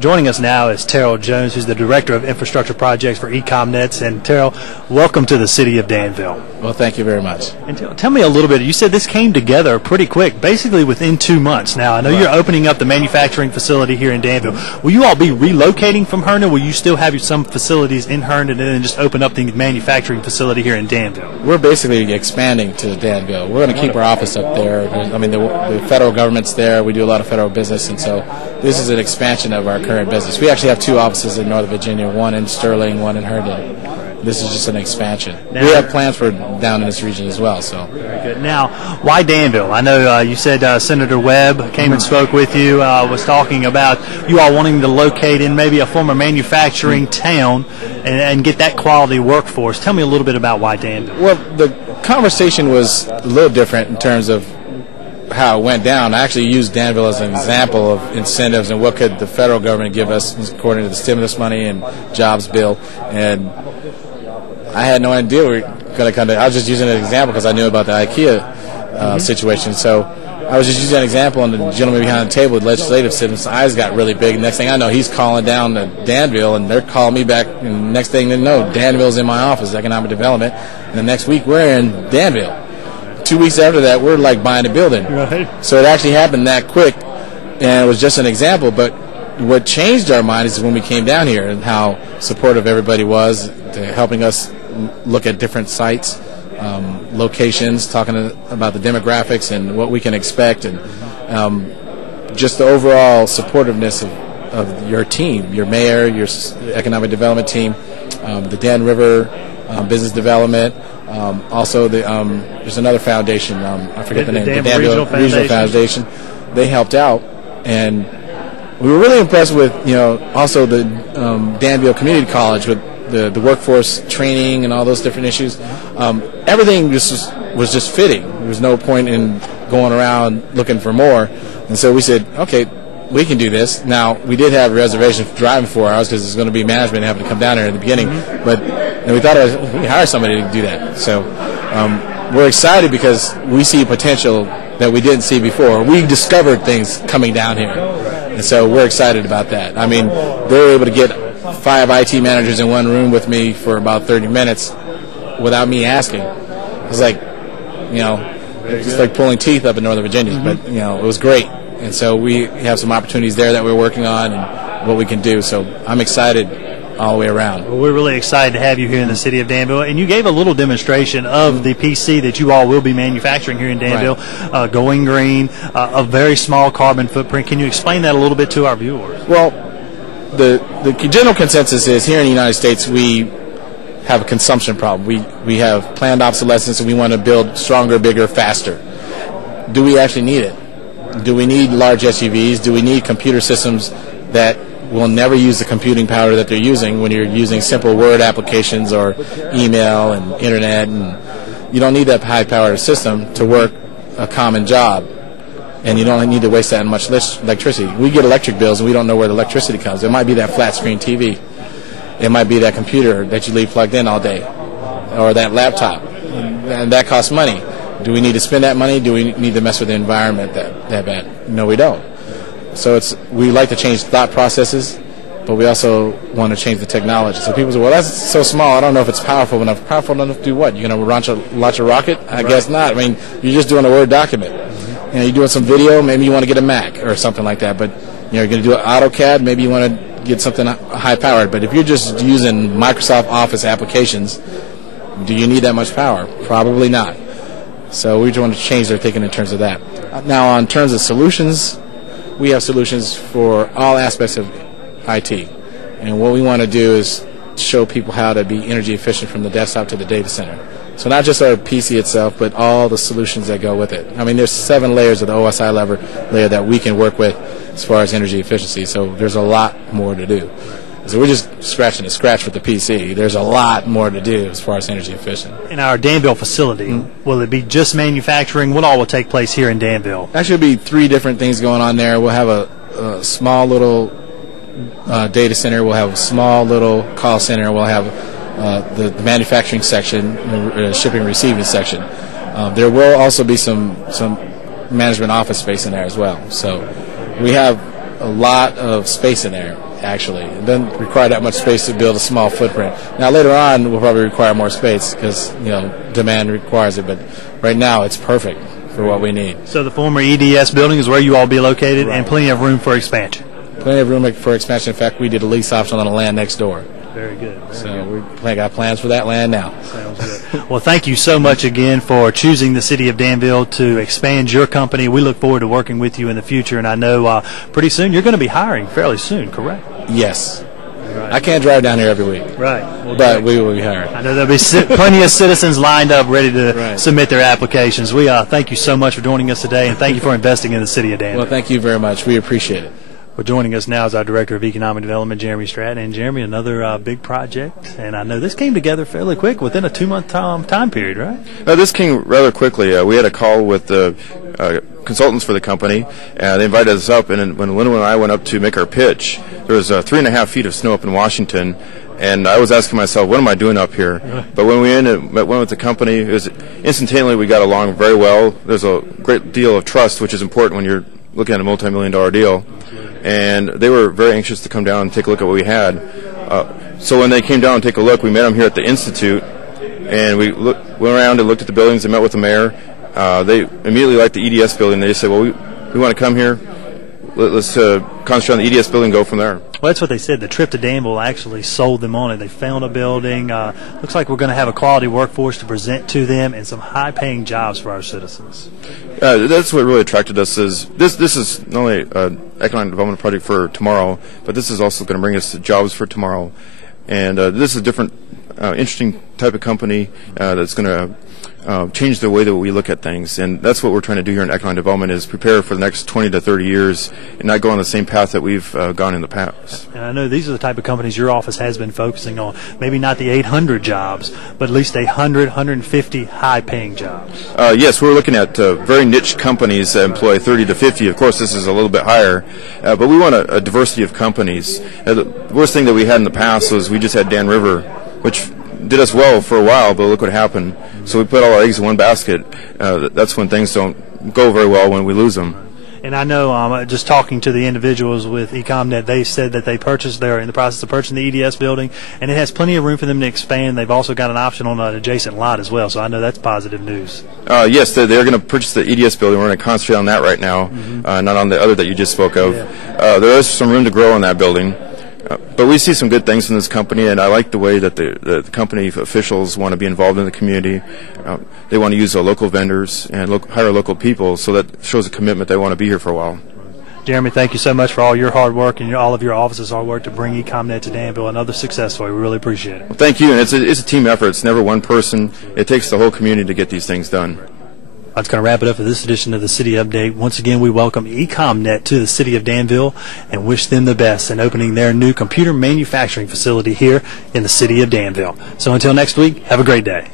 Joining us now is Terrell Jones, who's the Director of Infrastructure Projects for Ecomnets. And Terrell, welcome to the city of Danville. Well, thank you very much. And tell me a little bit. You said this came together pretty quick, basically within 2 months. Now, I know you're opening up the manufacturing facility here in Danville. Will you all be relocating from Herndon? Will you still have some facilities in Herndon and then just open up the manufacturing facility here in Danville? We're basically expanding to Danville. We're going to keep our office up there. I mean, the federal government's there. We do a lot of federal business, and so this is an expansion of our current business. We actually have 2 offices in Northern Virginia, one in Sterling, one in Herndon. This is just an expansion. We have plans for down in this region as well. So very good. Now, why Danville? I know you said Senator Webb came and spoke with you, was talking about you all wanting to locate in maybe a former manufacturing town and get that quality workforce. Tell me a little bit about why Danville. Well, the conversation was a little different in terms of how it went down. I actually used Danville as an example of incentives and what could the federal government give us according to the stimulus money and jobs bill. And I had no idea we were going to come to. I was just using an example because I knew about the IKEA situation. So I was just using an example, and the gentleman behind the table with legislative assistants' eyes got really big. Next thing I know, he's calling down to Danville, and they're calling me back. And next thing they know, Danville's in my office, economic development. And the next week, we're in Danville. 2 weeks after that, we're like buying a building. Right. So it actually happened that quick, and it was just an example. But what changed our mind is when we came down here and how supportive everybody was to helping us look at different sites, locations, talking about the demographics and what we can expect, and just the overall supportiveness of your team, your mayor, your economic development team, the Dan River Business Development. Also, there's another foundation. I forget the name. The Danville Regional Foundation. They helped out, and we were really impressed with also the Danville Community College with the workforce training and all those different issues. Everything just was just fitting. There was no point in going around looking for more, and so we said, okay, we can do this. Now, we did have a reservation for driving 4 hours because it's going to be management having to come down there at the beginning. And we thought we hire somebody to do that. So we're excited because we see potential that we didn't see before. We discovered things coming down here. And so we're excited about that. I mean, they were able to get 5 IT managers in one room with me for about 30 minutes without me asking. It was like, just like pulling teeth up in Northern Virginia. But, it was great. And so we have some opportunities there that we're working on and what we can do. So I'm excited all the way around. Well, we're really excited to have you here in the city of Danville. And you gave a little demonstration of the PC that you all will be manufacturing here in Danville, right. Going green, a very small carbon footprint. Can you explain that a little bit to our viewers? Well, the general consensus is here in the United States we have a consumption problem. We have planned obsolescence, and we want to build stronger, bigger, faster. Do we actually need it? Do we need large SUVs? Do we need computer systems that will never use the computing power that they're using when you're using simple Word applications or email and internet? And you don't need that high-powered system to work a common job, and you don't need to waste that much electricity. We get electric bills, and we don't know where the electricity comes. It might be that flat-screen TV. It might be that computer that you leave plugged in all day, or that laptop, and that costs money. Do we need to spend that money? Do we need to mess with the environment that bad? No, we don't. So we like to change thought processes, but we also want to change the technology. So people say, well, that's so small, I don't know if it's powerful enough. Powerful enough to do what? You're going to launch a rocket? I guess not. I mean, you're just doing a Word document. You're doing some video, maybe you want to get a Mac or something like that. But you're going to do an AutoCAD, maybe you want to get something high-powered. But if you're just using Microsoft Office applications, do you need that much power? Probably not. So we want to change their thinking in terms of that. Now, in terms of solutions, we have solutions for all aspects of IT. And what we want to do is show people how to be energy efficient from the desktop to the data center. So not just our PC itself, but all the solutions that go with it. I mean, there's 7 layers of the OSI layer that we can work with as far as energy efficiency. So there's a lot more to do. So we're just scratching the scratch with the PC. There's a lot more to do as far as energy efficient. In our Danville facility, will it be just manufacturing? What all will take place here in Danville? Actually, it'll be 3 different things going on there. We'll have a small little data center. We'll have a small little call center. We'll have the manufacturing section, shipping and receiving section. There will also be some management office space in there as well. So we have a lot of space in there. actually. It doesn't require that much space to build a small footprint. Now, later on, we'll probably require more space because, demand requires it. But right now, it's perfect for what we need. So the former EDS building is where you all be located, and plenty of room for expansion. Plenty of room for expansion. In fact, we did a lease option on the land next door. Very good. We got plans for that land now. Sounds good. Well, thank you so much again for choosing the city of Danville to expand your company. We look forward to working with you in the future, and I know pretty soon you're going to be hiring fairly soon, correct? Yes. Right. I can't drive down here every week. Right. But we will be hiring. I know there'll be plenty of citizens lined up ready to submit their applications. We thank you so much for joining us today, and thank you for investing in the city of Danville. Well, thank you very much. We appreciate it. Well, joining us now is our Director of Economic Development, Jeremy Stratton. And Jeremy, another big project, and I know this came together fairly quick within a 2-month time period, right? This came rather quickly. We had a call with the consultants for the company, and they invited us up, and when Linda and I went up to make our pitch, there was 3.5 feet of snow up in Washington, and I was asking myself, what am I doing up here? But when we went with the company, it was instantaneously we got along very well. There's a great deal of trust, which is important when you're looking at a multi-million-dollar deal. And they were very anxious to come down and take a look at what we had. So when they came down and take a look, we met them here at the Institute, and we went around and looked at the buildings and met with the mayor. They immediately liked the EDS building. They said, well, we want to come here. Let's concentrate on the EDS building and go from there. Well, that's what they said. The trip to Danville actually sold them on it. They found a building. Looks like we're going to have a quality workforce to present to them and some high-paying jobs for our citizens. That's what really attracted us. Is this is not only an economic development project for tomorrow, but this is also going to bring us jobs for tomorrow. And this is a different, interesting type of company that's going to change the way that we look at things, and that's what we're trying to do here in economic development, is prepare for the next 20 to 30 years and not go on the same path that we've gone in the past. And I know these are the type of companies your office has been focusing on, maybe not the 800 jobs, but at least 100, 150 high-paying jobs. Yes, we're looking at very niche companies that employ 30 to 50. Of course, this is a little bit higher, but we want a diversity of companies. The worst thing that we had in the past was we just had Dan River, which did us well for a while, but look what happened. So we put all our eggs in one basket. That's when things don't go very well, when we lose them. And I know, just talking to the individuals with Ecomnet, they said that they're in the process of purchasing the EDS building, and it has plenty of room for them to expand. They've also got an option on an adjacent lot as well, so I know that's positive news. Yes, they're going to purchase the EDS building. We're going to concentrate on that right now, not on the other that you just spoke of. Yeah. There is some room to grow in that building. But we see some good things in this company, and I like the way that the company officials want to be involved in the community. They want to use local vendors and hire local people, so that shows a commitment they want to be here for a while. Jeremy, thank you so much for all your hard work and all of your office's hard work to bring Ecomnet to Danville. Another success story. We really appreciate it. Well, thank you, and it's a team effort. It's never one person. It takes the whole community to get these things done. That's going to wrap it up for this edition of the City Update. Once again, we welcome Ecomnet to the city of Danville and wish them the best in opening their new computer manufacturing facility here in the city of Danville. So until next week, have a great day.